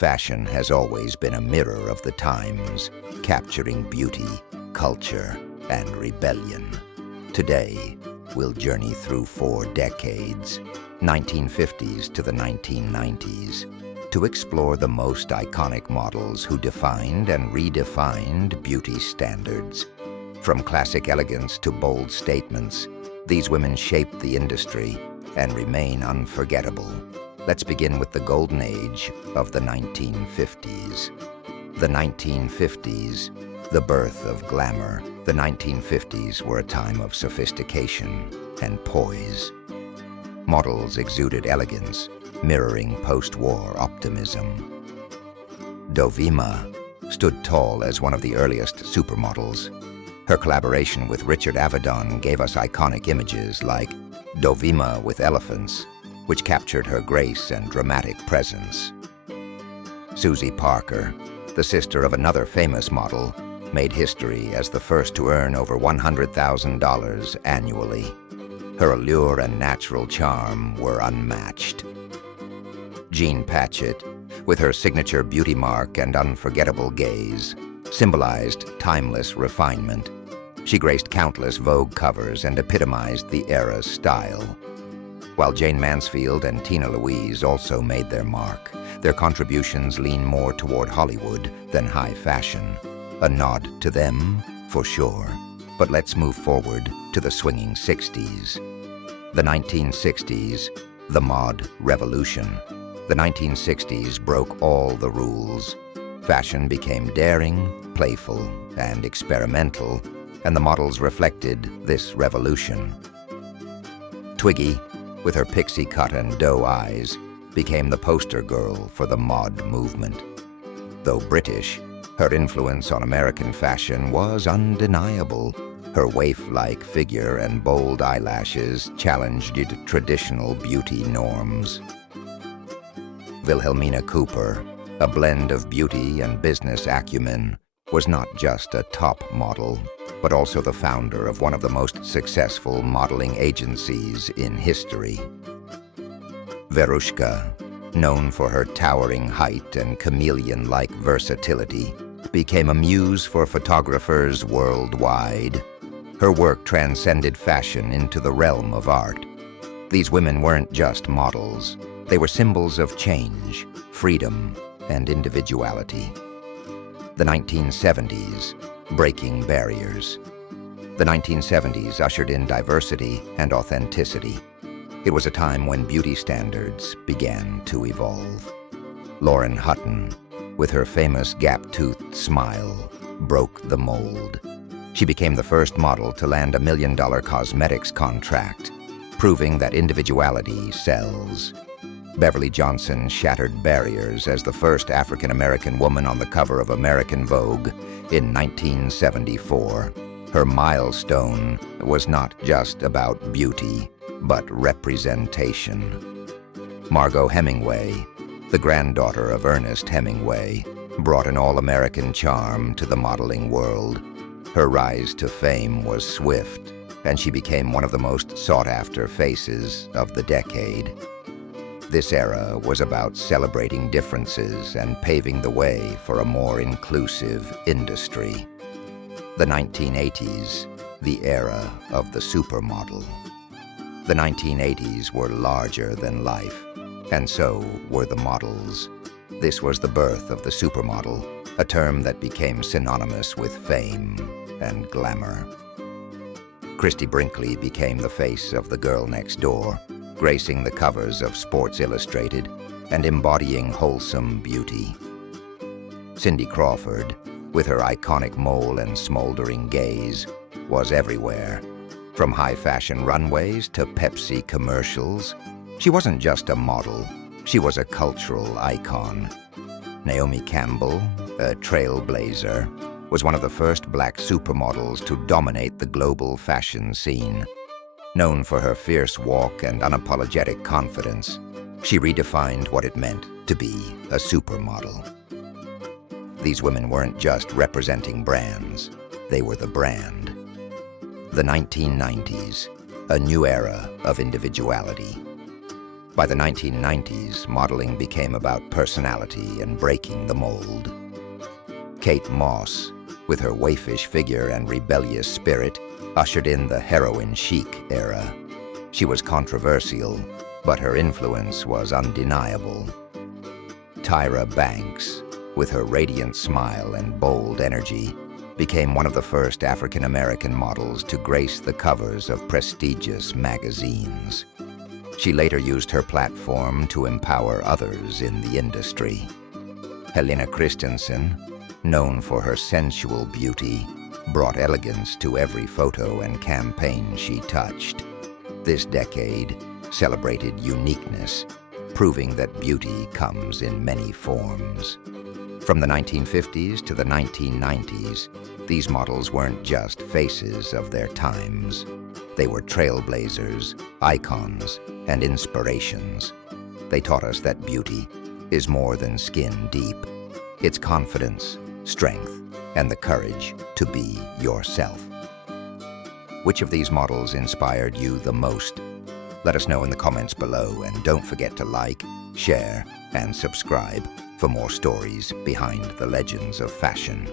Fashion has always been a mirror of the times, capturing beauty, culture, and rebellion. Today, we'll journey through 4 decades, 1950s to the 1990s, to explore the most iconic models who defined and redefined beauty standards. From classic elegance to bold statements, these women shaped the industry and remain unforgettable. Let's begin with the golden age of the 1950s. The 1950s, the birth of glamour. The 1950s were a time of sophistication and poise. Models exuded elegance, mirroring post-war optimism. Dovima stood tall as one of the earliest supermodels. Her collaboration with Richard Avedon gave us iconic images like Dovima with elephants, which captured her grace and dramatic presence. Susie Parker, the sister of another famous model, made history as the first to earn over $100,000 annually. Her allure and natural charm were unmatched. Jean Patchett, with her signature beauty mark and unforgettable gaze, symbolized timeless refinement. She graced countless Vogue covers and epitomized the era's style. While Jane Mansfield and Tina Louise also made their mark, their contributions lean more toward Hollywood than high fashion. A nod to them, for sure. But let's move forward to the swinging 60s. The 1960s, the mod revolution. The 1960s broke all the rules. Fashion became daring, playful, and experimental, and the models reflected this revolution. Twiggy, with her pixie cut and doe eyes, became the poster girl for the mod movement. Though British, her influence on American fashion was undeniable. Her waif-like figure and bold eyelashes challenged traditional beauty norms. Wilhelmina Cooper, a blend of beauty and business acumen, was not just a top model, but also the founder of one of the most successful modeling agencies in history. Verushka, known for her towering height and chameleon-like versatility, became a muse for photographers worldwide. Her work transcended fashion into the realm of art. These women weren't just models. They were symbols of change, freedom, and individuality. The 1970s, breaking barriers. The 1970s ushered in diversity and authenticity. It was a time when beauty standards began to evolve. Lauren Hutton, with her famous gap-toothed smile, broke the mold. She became the first model to land $1 million cosmetics contract, proving that individuality sells. Beverly Johnson shattered barriers as the first African-American woman on the cover of American Vogue in 1974. Her milestone was not just about beauty, but representation. Margot Hemingway, the granddaughter of Ernest Hemingway, brought an all-American charm to the modeling world. Her rise to fame was swift, and she became one of the most sought-after faces of the decade. This era was about celebrating differences and paving the way for a more inclusive industry. The 1980s, the era of the supermodel. The 1980s were larger than life, and so were the models. This was the birth of the supermodel, a term that became synonymous with fame and glamour. Christy Brinkley became the face of the girl next door, gracing the covers of Sports Illustrated and embodying wholesome beauty. Cindy Crawford, with her iconic mole and smoldering gaze, was everywhere. From high-fashion runways to Pepsi commercials, she wasn't just a model, she was a cultural icon. Naomi Campbell, a trailblazer, was one of the first black supermodels to dominate the global fashion scene. Known for her fierce walk and unapologetic confidence, she redefined what it meant to be a supermodel. These women weren't just representing brands, they were the brand. The 1990s, a new era of individuality. By the 1990s, modeling became about personality and breaking the mold. Kate Moss, with her waifish figure and rebellious spirit, ushered in the heroine chic era. She was controversial, but her influence was undeniable. Tyra Banks, with her radiant smile and bold energy, became one of the first African-American models to grace the covers of prestigious magazines. She later used her platform to empower others in the industry. Helena Christensen, known for her sensual beauty, brought elegance to every photo and campaign she touched. This decade celebrated uniqueness, proving that beauty comes in many forms. From the 1950s to the 1990s, these models weren't just faces of their times. They were trailblazers, icons, and inspirations. They taught us that beauty is more than skin deep. It's confidence, strength, and the courage to be yourself. Which of these models inspired you the most? Let us know in the comments below, and don't forget to like, share, and subscribe for more stories behind the legends of fashion.